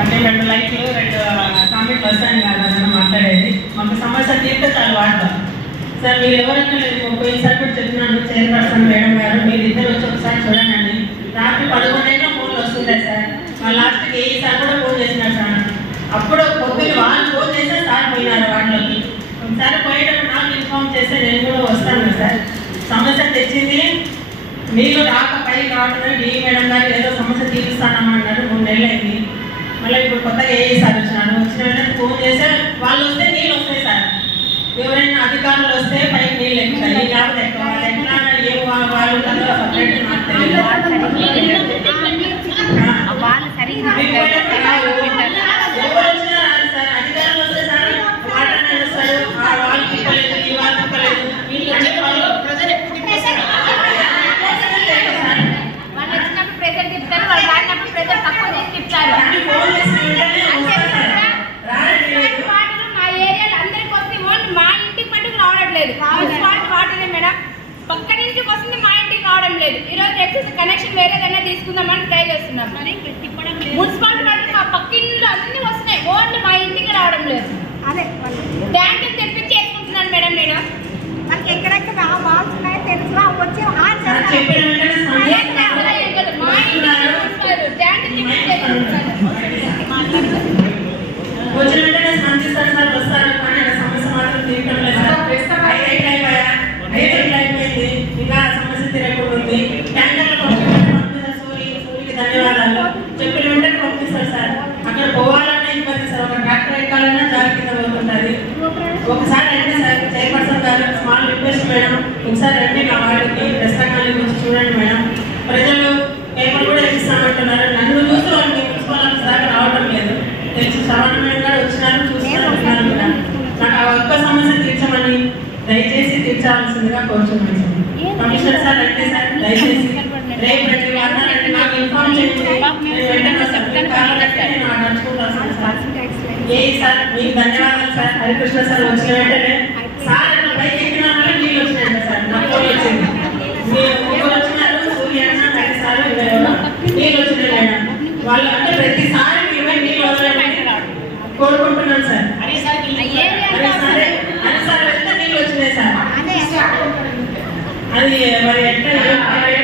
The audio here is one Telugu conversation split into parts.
అంటే రెండు లైట్లు రెండు కామెంట్ వస్తాయని కాదు అన్న మాట్లాడేది. మాకు సమస్య తీరితే చాలా వాడతాం. సార్ మీరు ఎవరైనా నేను పోయినసారి కూడా చెప్తున్నాను చైర్పర్సన్ మేడం గారు మీరు ఇద్దరు వచ్చి ఒకసారి చూడండి. రాత్రి పదకొండైనా ఫోన్లు వస్తుంటాయి సార్. మా లాస్ట్కి ఏ సార్ కూడా ఫోన్ చేసినారు సార్. అప్పుడు పొద్దున్న వాళ్ళు ఫోన్ చేస్తే సార్ పోయినారు వాటిలోకి ఒకసారి పోయేటప్పుడు నాకు ఇన్ఫార్మ్ చేస్తే నేను కూడా వస్తాను సార్. సమస్య తెచ్చింది. మీరు రాక పై రావడమే డి మేడం గారు ఏదో కొత్తగా ఏ సార్ వచ్చినాను వచ్చిన వెంటనే ఫోన్ చేస్తే వాళ్ళు వస్తే నీళ్ళు వస్తాయి సార్. ఎవరైనా అధికారులు వస్తే పైకి నీళ్ళు ఎక్కుతాయి. లేకపోతే ఎక్కువ వాళ్ళు ఎట్లా ఏ వాళ్ళు ఉంటారో separate నాకు తెలియదు. ఎవరు వచ్చినా రాదు సార్ అధికారులు వస్తే సార్ వాటర్ మ్యాన్ వస్తాడు ఆ వాళ్ళు తిప్పలేదు ఈ వాళ్ళు తిప్పలేదు వీళ్ళు వచ్చే వాళ్ళు ప్రజలు ఎక్కువ తిప్పేస్తారు వాళ్ళు వచ్చినప్పుడు ప్రెజర్ తిప్పుతారు వాళ్ళు రానప్పుడు ప్రెజర్ తక్కువ చేసి తిప్పుతారు కానీ ఫోన్ చేసిన వెంటనే వస్తారు సార్ రారండి లేదు వాటర్ మా ఏరియాలో అందరికి వస్తే ఓన్లీ మా ఇంటికి మటుకు రావడం లేదు మున్సిపాలిటీ వాటరే మేడం పక్క నుంచి వస్తుంది మా ఇంటికి రావడం లేదు. ఈ రోజు ఎక్సెస్ కనెక్షన్ వేరేదైనా తీసుకుందామని ట్రై చేస్తున్నాం. మున్సిపాలిటీ వాటర్ మా పక్క ఇల్లు అన్ని వస్తున్నాయి. ఓన్లీ మా ఇంటికి రావడం లేదు. అదే ట్యాంక్ తెప్పించి వేసుకుంటున్నాను మేడం నేను. మనకి ఎక్కడెక్కడ ఉన్నాయో తెలుసు వచ్చి మా ఇంటికి. ట్యాంక్ తెప్పించి వేసుకుంటున్నాను వచ్చిన వెంటనే స్పందిస్తారు సార్ వస్తారు కానీ ఆ సమస్య మాత్రం తీరటం లేదు సార్ ఐదైదు అయిపోయా ఐదైదు అయిపోయింది ఇంకా సమస్య తీరకుండా ఉంది ట్యాంకర్లు పంపిస్తారు సూరి సూరికి ధన్యవాదాలు చెప్పిన వెంటనే పంపిస్తారు సార్ అక్కడ పోవాలన్నా ఇబ్బంది సార్ ఒక ట్రాక్టర్ ఎక్కాలన్నా జారి కింద పోతుంటుంది ఒకసారి రండి సార్. చైర్పర్సన్ గారు స్మాల్ రిక్వెస్ట్ మేడం. ఒకసారి రండి నా వాడికి పుస్తకాన్ని వచ్చి చూడండి మేడం. ప్రజలు పేపర్ కూడా ఇస్తామంటున్నారు. నన్ను చూసి వాళ్ళకి ఆఫీస్ దాకా రావడం లేదు. తెలుసు సమానమైన వచ్చినారు చూస్తున్నారు కూడా. నాకు ఆ ఒక్క సమస్య తీర్చమని దయచేసి తీర్చాల్సిందిగా కోరుచున్నాను. సార్ కమిషనర్ సార్ రండి సార్. దయచేసి రేపు రండి వారం రండి నాకు ఇన్ఫార్మ్ చేయండి నేను వెంటనే వస్తాను మీరు కావాలంటే నేను ఆ నడుచుకుంటాను సార్ ఏ సార్ మీకు ధన్యవాదాలు సార్ హరికృష్ణ సార్ వచ్చిన వెంటనే సార్ పైకి ఎక్కిన నీళ్ళు వచ్చినాయంట సార్ నా ఫోన్ వచ్చింది మీరు వచ్చినారు సూర్య సార్ నీళ్ళు వచ్చినాయి వాళ్ళు అంటే ప్రతిసారి ఇరవై నీళ్ళు వదలండి కోరుకుంటున్నాను సార్ హరి సార్ సార్ వెళ్తే నీళ్ళు వచ్చినాయి సార్ అది మరి ఎట్లా. మరి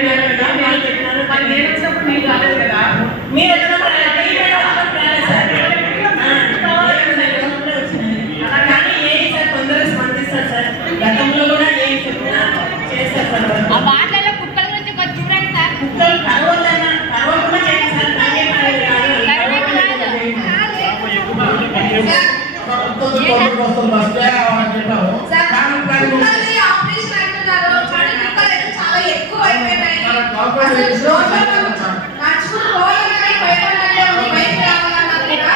వచ్చినప్పుడు నీళ్ళు రాలేదు కదా మీరు వచ్చినప్పుడు రాలేదు. ఈ మేడం వచ్చినప్పుడు రాలేదు సార్. ఆ, ఏ మేడం వచ్చినప్పుడే వచ్చినాయి. అలా కానీ ఏ సార్ తొందరగా స్పందిస్తారు సార్ గతంలో కూడా ఏం చెప్పినా చేస్తారు సార్ వాళ్ళు. ఆ వాటిలలో కుక్కల గురించి కొంచెం చూడండి సార్ కుక్కలు కరవద్దన్నా కరవకుండా చేయండి సార్ తాగే పని కాదు. కరవకుండా కుక్కల్ని ఆపరేషన్ అంటున్నారు కానీ కుక్కలు అయితే చాలా ఎక్కువ అయిపోయినాయి అసలు రోడ్లలో నడుచుకుంటూ పోవాలన్నా భయపడినట్లే ఉంది బయటికి రావాలన్నా కూడా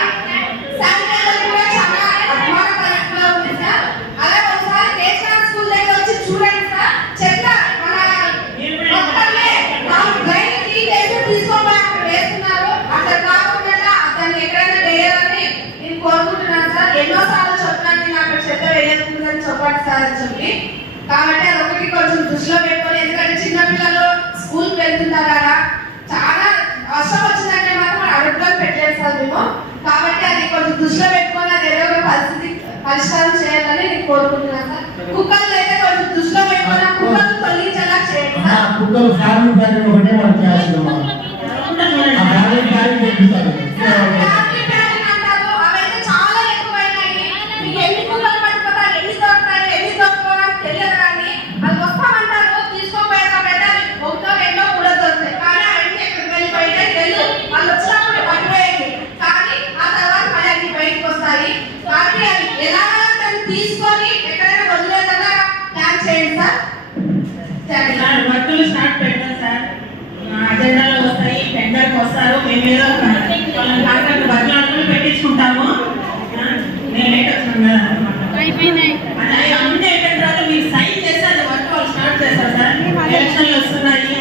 శానిటైజర్ కూడా చాలా అధ్వానకరంగా ఉంది సార్ అలా ఒకసారి నేషనల్ స్కూల్ దగ్గర వచ్చి చూడండి సార్ చెత్త మన మొత్తమే డ్రైన్ క్లీన్ చేసి తీసుకోమని అక్కడ వేస్తున్నారు అట్లా కాకుండా అతన్ని ఎక్కడైనా వేయాలని నేను కోరుకుంటున్నాను సార్ ఎన్నోసార్లు చెప్తాను నేను అక్కడ చెత్త వేయకూడదని చెప్పండి సార్ అని చెప్పి కాబట్టి అదొకటి కొంచెం దృష్టిలో పెట్టుకొని ఎందుకంటే చిన్నపిల్లలు స్కూల్కి వెళ్తున్నారు కదా చాలా వర్షం వచ్చిందంటే మాత్రం అడుగులో పెట్టలేదు సార్ మేము. కాబట్టి అది కొంచెం దృష్టిలో పెట్టుకొని అది ఏదో ఒక పరిస్థితి పరిష్కారం చేయాలని నేను కోరుకుంటున్నాను సార్. కుక్కలు అయితే కొంచెం దృష్టిలో పెట్టుకొని ఆ కుక్కలు తొలగించేలా చేయండి సార్. కుక్కలు ఫ్యామిలీ ఫ్యామిలీ ఒకటే మనం చేయాల్సిందమ్మా కరవకుండా ఆ చూడండి. ఫ్యామిలీ ఫ్యామిలీ తెప్పిస్తారు ఫ్యామిలీ ప్లానింగ్ అంటారు అవైతే చాలా ఎక్కువైనాయి మీకు ఎన్ని కుక్కలు పట్టుకుంటారు ఎన్ని దొరుకుతాయి ఎన్ని దొరుకుతారో తెలియదు కానీ అది వస్తామంటారు తీసుకోపోయేటప్పుడైతే అవి ఒకటో రెండో కూడా దొరుకుతాయి కానీ అవన్నీ ఎక్కడికి వెళ్ళిపోయినాయి తెలియదు వాళ్ళు వచ్చినప్పుడు పట్టుకోయండి కానీ ఆ తర్వాత మళ్ళీ అన్ని బయటకు వస్తాయి కాబట్టి అవి ఎలా దాన్ని తీసుకొని ఎక్కడైనా వదిలేదన్నా ప్లాన్ చేయండి సార్ థ్యాంక్ యూ సార్ వర్కులు స్టార్ట్ పెట్టారు సార్ మేము ఏదో ఒక వాళ్ళని కాంట్రాక్ట్ బతిలాడుకుని పెట్టించుకుంటాము ఆ, నేను లేట్ వచ్చినాను కదా అది అవి అన్నీ అయిపోయిన తర్వాత మీరు సైన్ చేస్తే అది వర్క్ వాళ్ళు స్టార్ట్ చేస్తారు సార్ ఎలక్షన్లు వస్తున్నాయి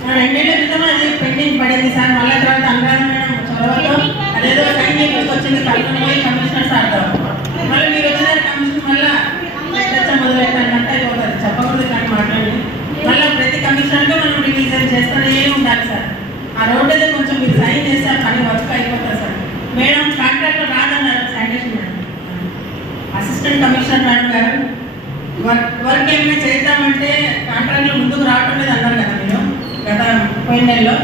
ఆ, రెండేళ్ళ క్రితం అది పెండింగ్ పడింది సార్ మళ్ళీ తర్వాత అనురాధ మేడం చొరవతో అదేదో సైన్ చేయించుకు వచ్చింది కలెక్టర్ పోయి కమిషనర్ సార్తో మళ్ళీ మీరు వచ్చినారు కమిషన్ మళ్ళీ చర్చ మొదలెట్టాలంటే అయిపోతుంది చెప్పకూడదు కానీ మాట్లాడి మళ్ళీ ప్రతి కమిషనర్గా మనం రివిజన్ చేస్తూనే ఉండాలి సార్ ఆ రోడ్డు అయితే కొంచెం మీరు సైన్ చేస్తే పని వర్క్ అయిపోతుంది sir. Madam contractor రాదన్నారు sanitation madam. Assistant commissioner madam గారు వర్క్ వర్క్ ఏమైనా చేద్దామంటే కాంట్రాక్టర్ ముందుకు రావటం లేదు అన్నారు కదా మీరు గత పోయిన నెలలో.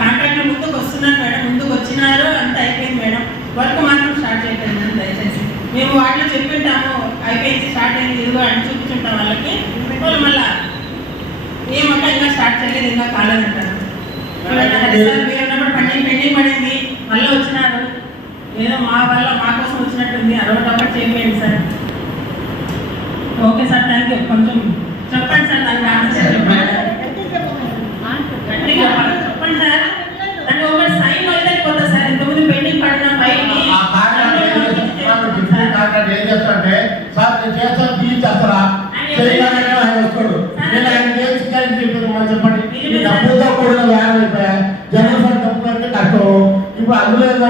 కాంట్రాక్టర్ ముందుకు వస్తున్నారు మేడం ముందుకు వచ్చినారు అంత అయిపోయింది మేడం. వర్క్ మాత్రం స్టార్ట్ చేయలేదు మేడం దయచేసి. మేము వాటిలో చెప్పింటాము అయిపోయింది స్టార్ట్ అయింది ఇదిగో అని చూపించుంటాం వాళ్ళకి. వాళ్ళు మళ్ళీ ఏమంటే ఇంకా స్టార్ట్ చేయలేదు ఇంకా కాలేదంటారు. ఉన్నప్పుడు పెండింగ్ పెండింగ్ పడింది. మళ్ళీ వచ్చినారు. ఏదో మా వల్ల మా కోసం వచ్చినట్టుంది. అరవై ఒకటి చేయండి sir. Okay sir thank you కొంచెం చెప్పండి సార్ ఆన్సర్ చెప్పండి. గట్టిగా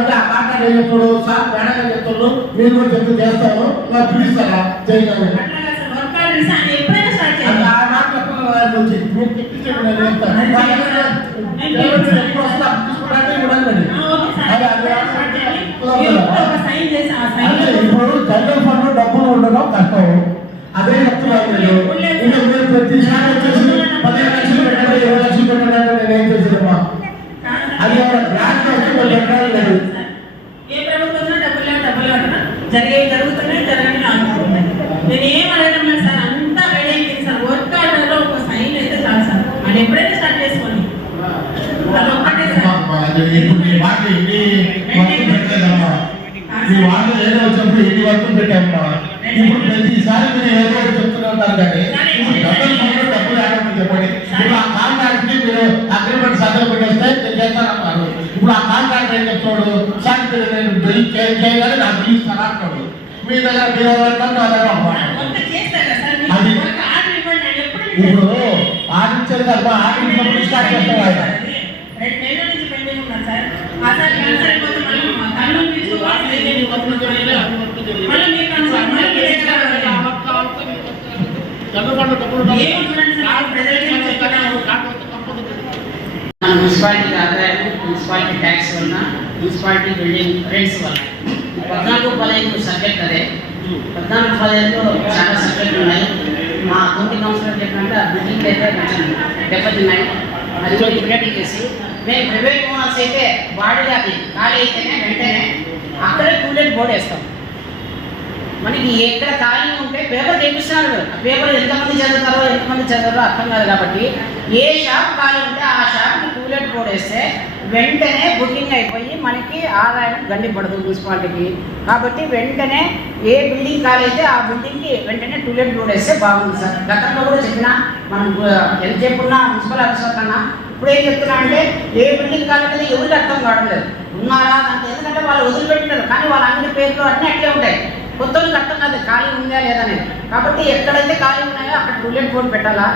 ఏంటంటే ఆ కాంట్రాక్ట్ ఏం చెప్తాడు సార్ మేడం చెప్తాడు. మీరు కూడా చెప్తే చేస్తాను. ఇలా పిలుస్తారా సార్. సార్. సార్. అంటే ఇప్పుడు జనరల్ ఫండ్ డబ్బులు ఉండడం కష్టం. అదే చెప్తున్నాను మీరు ప్రతిసారి వచ్చేసి పదిహేను లక్షలు పెట్టండి ఇరవై లక్షలు పెట్టండి అంటే నేను ఏం చేసేదమ్మా అది ఒక గ్రాంట్ వచ్చి వాళ్ళు పెట్టడం లేదు ఏ ప్రభుత్వం వచ్చినా డబ్బులు లేవు డబ్బులు లేవు అంటారా? జరిగేవి జరుగుతున్నాయి జరగని ఆగుతున్నాయి నేను ఏం అడగడం లేదు సార్ అంతా రెడీ అయిపోయింది సార్ వర్క్ ఆర్డర్లో ఒక సైన్ అయితే చాలు సార్ అది ఎప్పుడైనా స్టార్ట్ చేసుకోండి అది ఒక్కటే ఈ వాళ్ళు ఏదో వచ్చినప్పుడు ఎన్ని వర్క్ పెట్టామమ్మా? ఇప్పుడు ప్రతిసారి మీరు ఏదో ఒకటి చెప్తూనే ఉంటారు కానీ ఇప్పుడు డబ్బులు ఫండ్ డబ్బులు లేకపోతే చెప్పండి. ఇప్పుడు ఆ కాంట్రాక్ట్ని మీరు అగ్రిమెంట్ సదలు పెట్టేస్తే నేను చేస్తానన్నారు. ఇప్పుడు ఆ కాంట్రాక్ట్ ఏం చెప్తాడు? సార్ మీరు నేను బిల్ చే- చేయగానే నాకు బిల్ ఇస్తాను అంటాడు. మీ దగ్గర మీరు అంటారు నా దగ్గర అమ్మా కొంత చేస్తారా సార్? అది- మీరు వర్క్ ఆర్డర్ ఇవ్వండి అని ఎప్పుడైనా ఇప్పుడు ఆడించారు కదా ఆడించినప్పుడు స్టార్ట్ చేస్తాం ఆయన రెండు నెలల నుంచి పెండింగ్ ఉన్నారు సార్ ఆ సార్ క్యాన్సర్ అయిపోతే మళ్ళీ మా కళ్ళు నుంచి వాసన అయితే మళ్ళీ మీరు కన్సల్ట్ మళ్ళీ మీ దగ్గర ఏముంటుందండి సార్ ప్రజలకి ఏం చెప్తాను మన మున్సిపాలిటీ ఆదాయం మున్సిపాలిటీ ట్యాక్స్ వలన మున్సిపాలిటీ బిల్డింగ్ రెంట్స్ వలన ఈ పద్నాలుగు పదహైదు సబ్జెక్ట్ అదే పద్నాలుగు పదహైదులో చాలా సబ్జెక్టులు ఉన్నాయి మా అకౌంటింగ్ కౌన్సిలర్ చెప్పినట్టు ఆ బిల్డింగ్ అయితే దెబ్బతిన్నాయి. అది కూడా ఇమ్మీడియట్ చేసి మేము ప్రైవేట్ ఓనర్స్ అయితే బాడీగా అది ఖాళీ అయితేనే వెంటనే అక్కడే టూలెట్ బోర్డు వేస్తాం. మనకి ఎక్కడ ఖాళీ ఉంటే పేపర్ తెప్పిస్తున్నారు ఆ పేపర్ ఎంతమంది చదువుతారో ఎంతమంది చదవరో అర్థం కాదు కాబట్టి ఏ షాప్ ఖాళీ ఉంటే ఆ షాప్కి టూలెట్ బోర్డు వేస్తే వెంటనే బుకింగ్ అయిపోయి మనకి ఆదాయం గండిపడదు మున్సిపాలిటీకి. కాబట్టి వెంటనే ఏ బిల్డింగ్ ఖాళీ అయితే ఆ బిల్డింగ్కి వెంటనే టూలెట్ లెట్ వేస్తే బాగుంది సార్. గతంలో కూడా చెప్పినా మనం ఎంత చెప్పున్నా మున్సిపల్ ఆఫీసర్ కన్నా ఇప్పుడు ఏం చెప్తున్నా అంటే ఏ బిల్డింగ్ ఖాళీ ఎవరికి అర్థం కావడం లేదు. ఉన్నారా అంటే ఎందుకంటే వాళ్ళు వదిలిపెట్టినారు కానీ వాళ్ళ అంగడి పేర్లు అన్నీ అట్లే ఉంటాయి. కొత్త వాళ్ళకి అర్థం కాదు ఖాళీ ఉందా లేదనేది కాబట్టి ఎక్కడైతే ఖాళీ ఉన్నాయో అక్కడ టూలెట్ బోర్డు పెట్టాలా?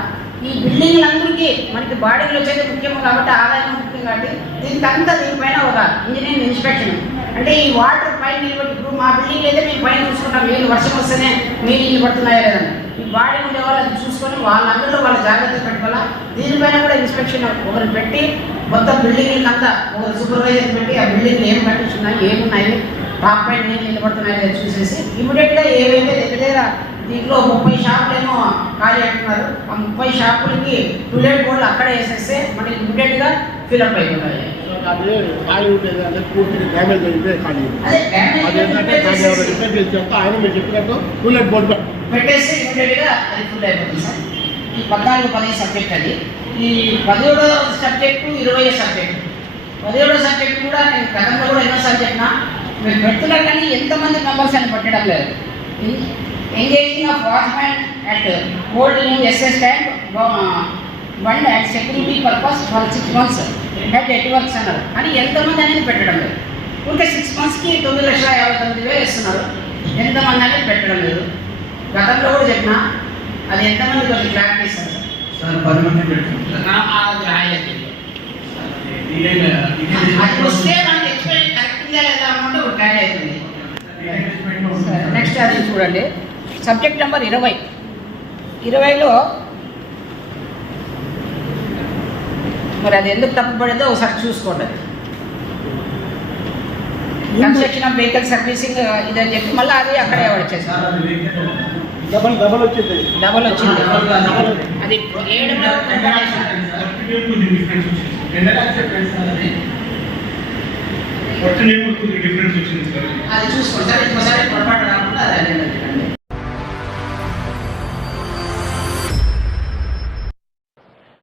ఈ బిల్డింగ్లందరికీ మనకి బాడీలు వచ్చేది ముఖ్యం కాబట్టి ఆదాయం ముఖ్యం కాబట్టి దీనికంతా దీనిపైన ఒక ఇంజనీరింగ్ ఇన్స్పెక్షన్. అంటే ఈ వాటర్ పైన నిలబడి ఇప్పుడు మా బిల్డింగ్ అయితే మేము పైన చూసుకుంటాం నీళ్ళు వర్షం వస్తేనే నీళ్ళు నీళ్ళు పడుతున్నాయా లేదని ఈ బాడీ ఉండే వాళ్ళు అది చూసుకొని వాళ్ళందరూ వాళ్ళ జాగ్రత్తలు పెట్టుకోవాలా? దీనిపైన కూడా ఇన్స్పెక్షన్ ఒకరు పెట్టి మొత్తం బిల్డింగ్ అంతా ఒక సూపర్వైజర్ పెట్టి ఆ బిల్డింగ్ ఏం కట్టించున్నాయి ఏమున్నాయి టాప్ పైన నీళ్ళు నిలబడుతున్నాయో చూసేసి ఇమీడియట్గా ఏవైతే దగ్గర దగ్గర దీంట్లో ముప్పై షాపులు ఏమో ఖాళీ అంటున్నారు. ఆ ముప్పై షాపులకి టూలెట్ బోర్డులు అక్కడే వేసేస్తే మనకి ఇమీడియట్గా ఫిల్అప్ అయిపోతాయి. అది ఖాళీ ఉండేది అంటే పూర్తిగా డ్యామేజ్ అయితే ఖాళీ అదే డ్యామేజ్ అది ఏంటంటే దాన్ని ఎవరు రిపేర్ చేసి చెప్తే ఆయన మీరు చెప్పినట్టు టూలెట్ బోర్డు పెట్టు. పెట్టేస్తే ఇమీడియట్గా అది ఫుల్ అయిపోతుంది సార్. ఈ పద్నాలుగు పదిహేను సబ్జెక్ట్ అది. ఈ పదిహేడో సబ్జెక్టు ఇరవై సబ్జెక్టు పదిహేడో సబ్జెక్ట్ కూడా నేను గతంలో కూడా ఎన్నోసార్లు చెప్పినా మీరు పెడుతున్నారు కానీ ఎంతమంది మెంబర్స్ అని పెట్టడం లేదు. Engaging of watchmen at old new SS tank one and security purpose for six months head networks అన్నారు కానీ ఎంతమంది అనేది పెట్టడం లేదు. ఇంకా సిక్స్ మంత్స్కి తొమ్మిది లక్షల యాభై తొమ్మిది వేలు ఇస్తున్నారు ఎంతమంది అనేది పెట్టడం లేదు. గతంలో కూడా చెప్పిన అది ఎంతమంది కొంచెం క్లారిటీ ఇస్తారు? సార్ పది మంది వస్తే మనకి ఎక్స్పైరీ కరెక్ట్ ఉందా లేదా అన్నమాట ఒక ట్యాలీ అవుతుంది. నెక్స్ట్ అది చూడండి. సబ్జెక్ట్ నెంబర్ ఇరవై. ఇరవైలో మరి అది ఎందుకు తప్పుపడిందో ఒకసారి చూసుకోండి. కన్స్ట్రక్షన్ ఆఫ్ వెహికల్ సర్వీసింగ్ ఇదని చెప్పి మళ్ళీ అది అక్కడే వెహికల్ డబల్ డబల్ వచ్చింది. డబల్ వచ్చింది. అది ఏడు అది చూసుకోండి. సార్ ఇంకోసారి పొరపాటు రాకుండా